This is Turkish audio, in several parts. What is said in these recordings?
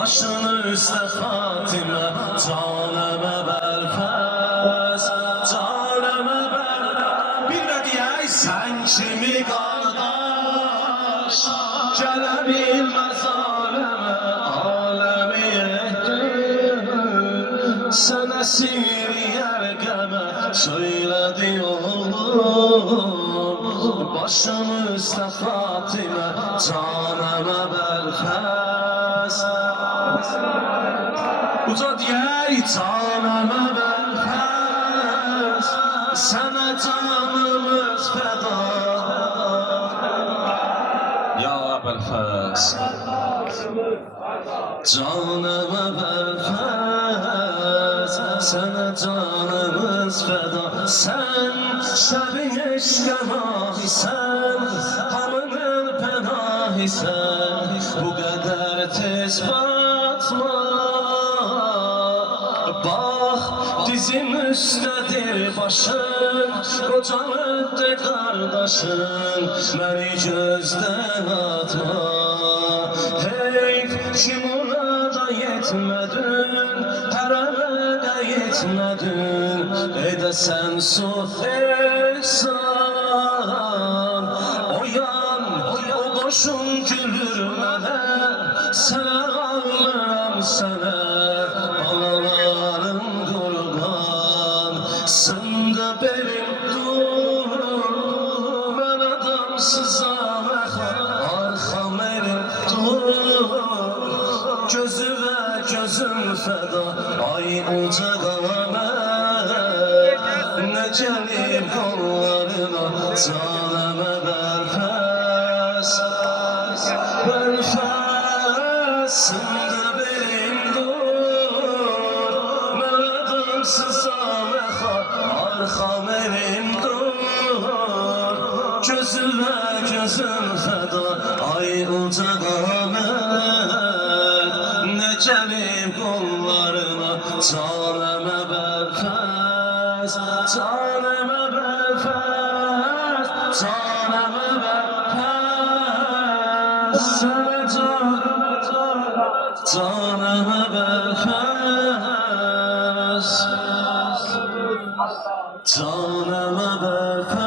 Başını üstte Fatime, caneme belfez, caneme belfez. Bir de diyey sen kimi kardeş, gelebilmez aleme, alemi ettin. Sen esir yergeme, söyledi oğlum. Başımı üstte Fatime, caneme belfez. Uca diyey caneme belfez, sana canımız feda. Ya belfez, caneme belfez, sana canımız feda. Sen şebi eşke mahisen, hamının penahisen. Bu kadar tez batma, bak dizim üstədir başın, qocalıdır qardaşın, məni gözdən atma. Heyf kim ona da yetmədin, hərəmə də yetmədin, edəsən sulh ehsan. Oyan, o qoşun gülür mənə, sənə ağlıram sənə, balalarım qurban. Sında benim dur, mən adamsızam arxam elim dur. Gözü və gözüm fəda, ay uca qamət, nə gəlir qollarına, canəmə belfez, belfez. Sında benim dur, mən adamsızam arxam elim dur. Gözü və gözüm fəda, ay uca qamət, nə gəlir qollarına, canəmə belfez, canəmə belfez, canəmə belfez. Sənə canəmə belfez, canəmə belfez.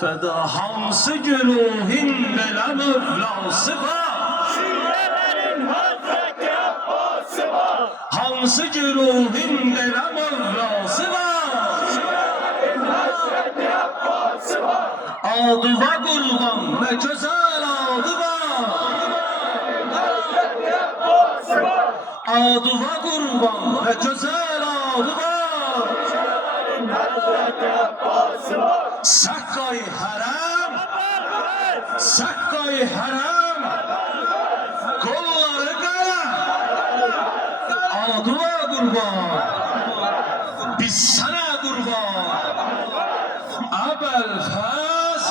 Fəda hamısı güruhin belə mövlası var, Şiirlerin Hazreti Abbası var. hamısı güruhin belə mövlası var. Şiirlerin Hazreti Abbası var. Adı var qurban, nə gözəl adı var. Hazreti Abbası var. Adı var qurban, nə gözəl adı var. Şiirlerin Hazreti Abbası var. Saqqay hərəm, saqqay hərəm, qolları qara, adı var qurban, biz sənə qurban. Əbəlfəz,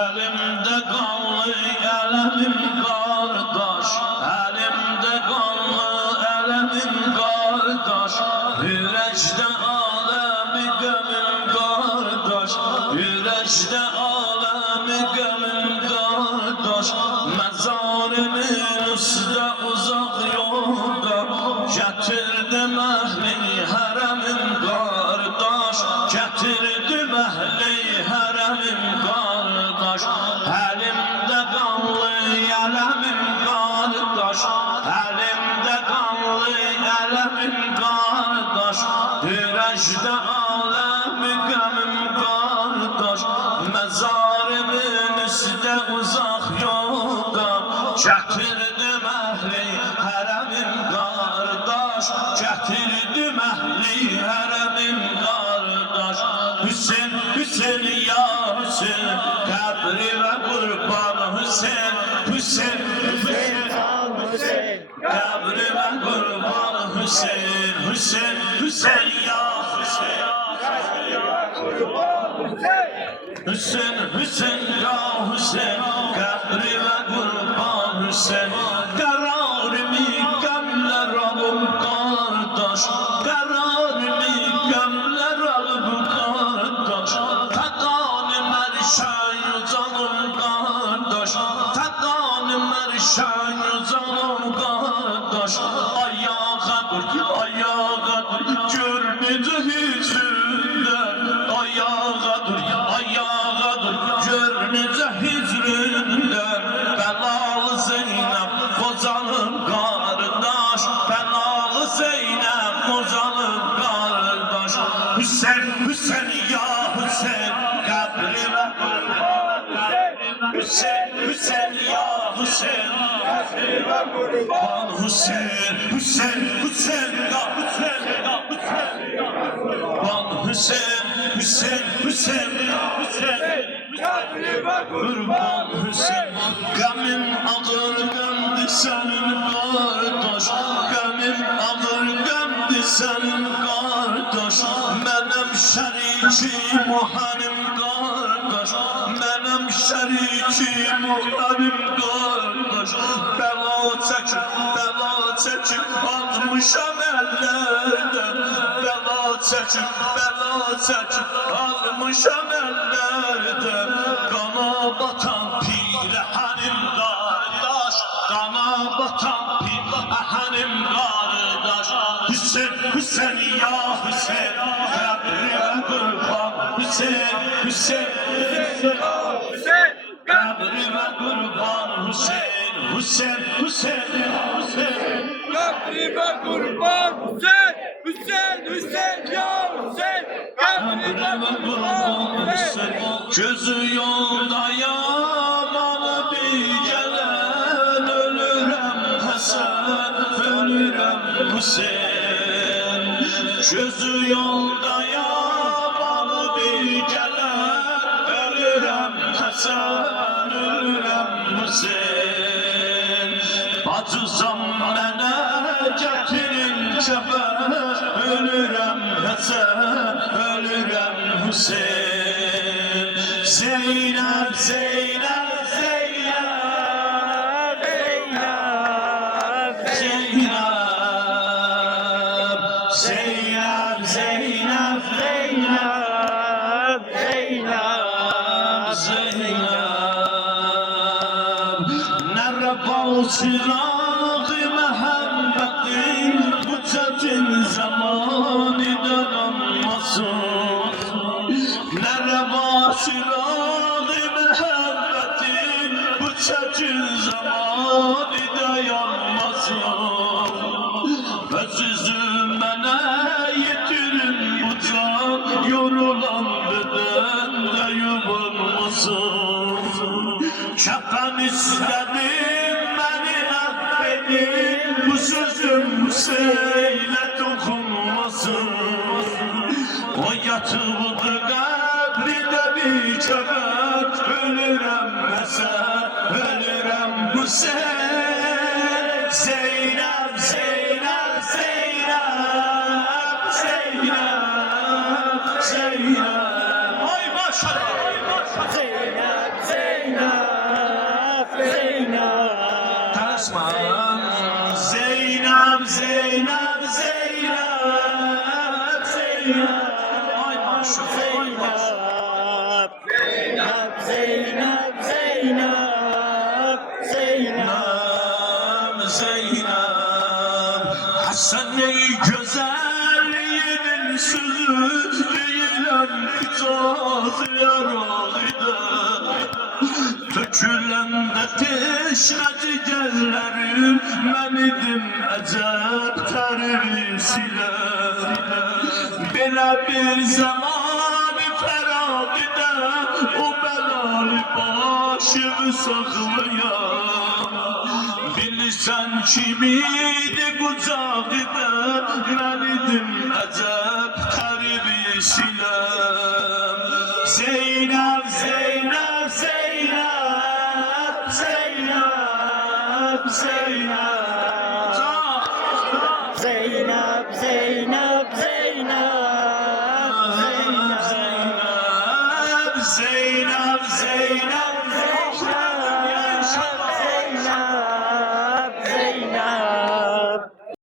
əlimdə qanlı ələmim qardaş, əlimdə qanlı ələmim qardaş, ürəkdə aləmi qəmim qardaş, ürəkdə aləmi qəmim qardaş, məzarimin üstə uzaq yolda, gətirdim əhli hərəmim qardaş, gətirdim əhli hərəmim qardaş. Əlimdə qanlı ələmim qardaş, əlimdə qanlı ələmim qardaş, ürəkdə aləmi qəmim qardaş, məzarimin üstə uzaq yolda, gətirdim əhli hərəmim qardaş, gətirdim əhli hərəmim qardaş. Hüseyin, Hüseyin ya Hüseyin, qəbri və qurban Hüseyin, Hüseyin, Hüseyin, qəbri və qurban Hüseyin, Hüseyin, Hüseyin ya Hüseyin, Hüseyin, Hüseyin ya Hüseyin, qəbri və qurban Hüseyin. Qərarımı qəmlər alım qardaş, qərarımı qəmlər alım qardaş, fəqanimə Hüseyin, Hüseyin ya Hüseyin. Kadrime kurban. Hüseyin, Hüseyin, Hüseyin ya Hüseyin ya Hüseyin. Hüseyin, Hüseyin, Hüseyin ya Hüseyin. Kadrime kurban. Kurban Hüseyin, gamim ağır gamdı senin kardeş. Gamim ağır gamdı senin kardeş. Benim şerikim o hanim kardeş. Benim şerikim o hanim kardeş. Bela çekip almışam ellerden. Bela çekip almışam ellerden. Kana batan pirehanim kardeş. Kana batan pirehanim kardeş. Hüseyin, Hüseyin ya Hüseyin. Kabrime kurban Hüseyin, Hüseyin, Hüseyin. Hüseyin. Kabrime kurban Hüseyin, Hüseyin, Hüseyin, Hüseyin. Kadrime kurban. Hüseyin. Hüseyin. Hüseyin ya Hüseyin. Kadrime kurban. Hüseyin. Gözü yolda yaman bir gelen. Ölürem Hasan, ölürem Hüseyin. Gözü yolda yaman bir gelen. Ölürem Hasan, ölürem Hüseyin. Bacısam mənə getirin kəfən. Ölürəm Hasan, ölürəm Hüseyin. Zeynep, Zeynep, Zeynep, Zeynep. Zeynep, Zeynep, Zeynep, Zeynep. Zeynep. Nerede çırağı muhabbetin bu çetin zamanı dayanmasın. Nerede çırağı muhabbetin bu çetin zamanı dayanmasın. Özünü bana yetirin bu can, yorulan bedende yuvarmasın. Kefen istedim beni affedin, bu sözüm söyle dokunmasın. O yatıldı kabride bir çöpet, ölürem mesela, ölürem bu sen. Zeynep, Zeynep, Zeynep, Zeynep, Zeynep. Ay maşallah, ay maşallah. Zeynep. Zeynep. Zeynep. Karışma. Zeynep, Zeynep, Zeynep, Zeynep. Ay maşallah, ay maşallah. Zeynep. Zeynep. Zeynep. Zeynep. Zeynep, Hasan ey güzelliğinin sözü değilen kitaz yaralıydı. Dökülen de teşneci gellerim ben idim ecep terbiyesiyle. Belə bir zamanı feragide o belalı başımı saxlayam. Bilirsən kimidi qucağıda mən idim əcəb tərbiyesilə.